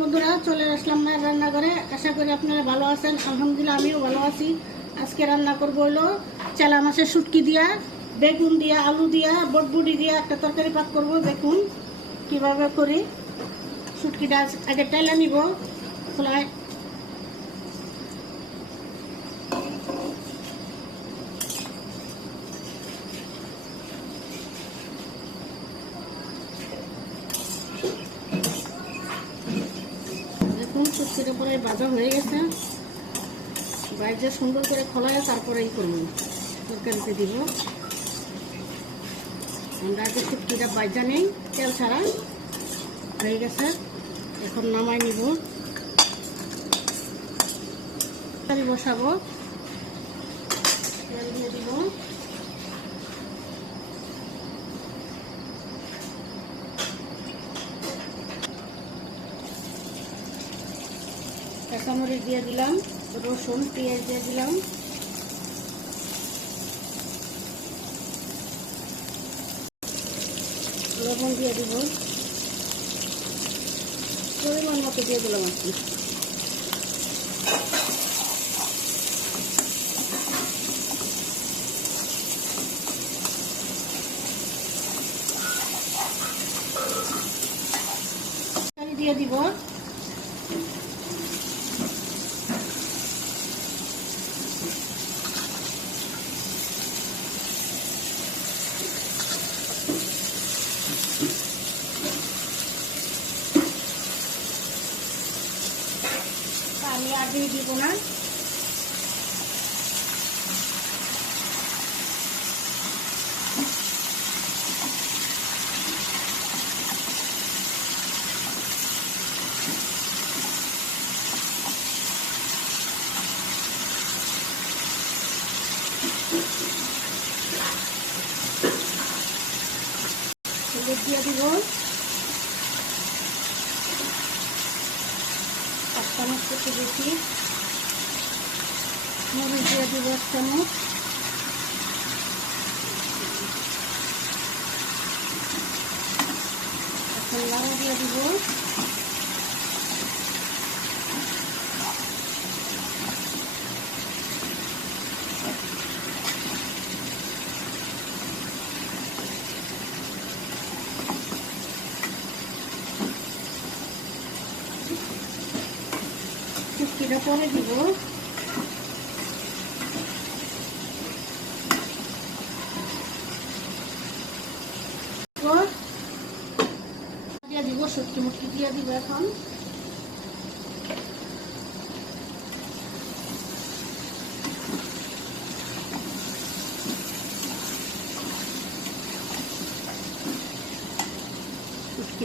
বন্ধুরা, চলে আসলাম মায়ের রান্নাঘরে। আশা করি আপনারা ভালো আছেন। আলহামদুলিল্লাহ, আমিও ভালো আছি। আজকে রান্না করব হলো চেলা মাছের শুটকি দিয়া, বেগুন দিয়া, আলু দিয়া বটবুটি দিয়া একটা তরকারি পাক করব। দেখুন কীভাবে করি। শুটকিটা আগে টেলা নিব। খোলায় শুটকিটা পরে ভাজা হয়ে গেছে। বাইরে সুন্দর করে খোলায় তারপরে এই করব। তরকারিতে দিব। আমরা আগে শুটকিটা বাইজা নেই, তেল ছাড়া। হয়ে গেছে। এখন নামাই নিব। বসাবো। তেল দিয়ে দিব। কাঁচামরিচ দিয়ে দিলাম, রসুন, পেঁয়াজ দিয়ে দিলাম। লবণ দিয়ে দিব। পরিমাণ মতো দিয়ে দিলাম আর কি। দিয়ে দিব। পানি আর দিয়ে দিব না হলুদ দিয়ে দিব এক চামচ করতে বেশি মরিচ দিয়ে দিব এক এখন লাড়া দিয়ে দিব। শুটকিটা পরে দিব। দিয়ে দিব শুটকি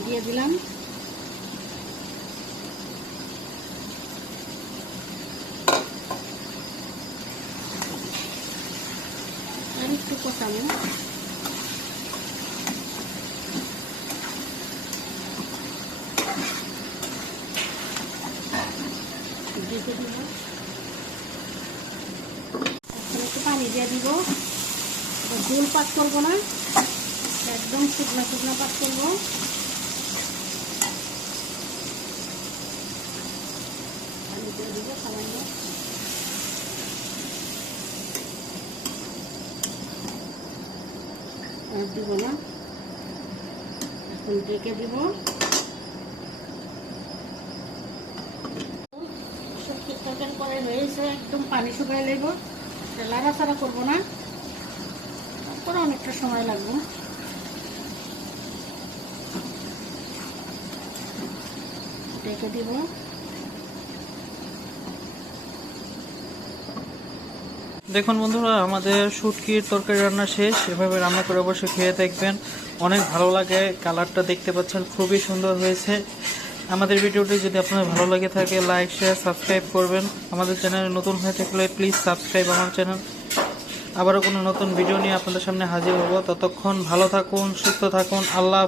দিয়ে দিলাম আর একটু কষাবো ঢেকে দিব এখন পানি দিয়ে দিব। ঝোল পাক করব না। একদম শুকনো শুকনো পাক করব। পানি দিয়ে দিব সামান্য। দিব না। এখন ঢেকে দিব। সবজির তরকারি করে হয়েছে, একদম পানি শুকাই লাগবো লাড়াচাড়া করব না। তারপরে অনেকটা সময় লাগবে। ঢেকে দিব। দেখুন বন্ধুরা, আমাদের শুটকির তরকারি রান্না শেষ। এভাবে রান্না করে অবশ্যই খেয়ে দেখবেন। অনেক ভালো লাগে, কালারটা দেখতে পাচ্ছেন, খুবই সুন্দর হয়েছে। আমাদের ভিডিওটি যদি আপনার ভালো লাগে থাকে লাইক শেয়ার সাবস্ক্রাইব করবেন। আমাদের চ্যানেলে নতুন হয়ে থাকলে প্লিজ সাবস্ক্রাইব আমার চ্যানেল আবারও কোনো নতুন ভিডিও নিয়ে আপনাদের সামনে হাজির হব। ততক্ষণ ভালো থাকুন, সুস্থ থাকুন। আল্লাহ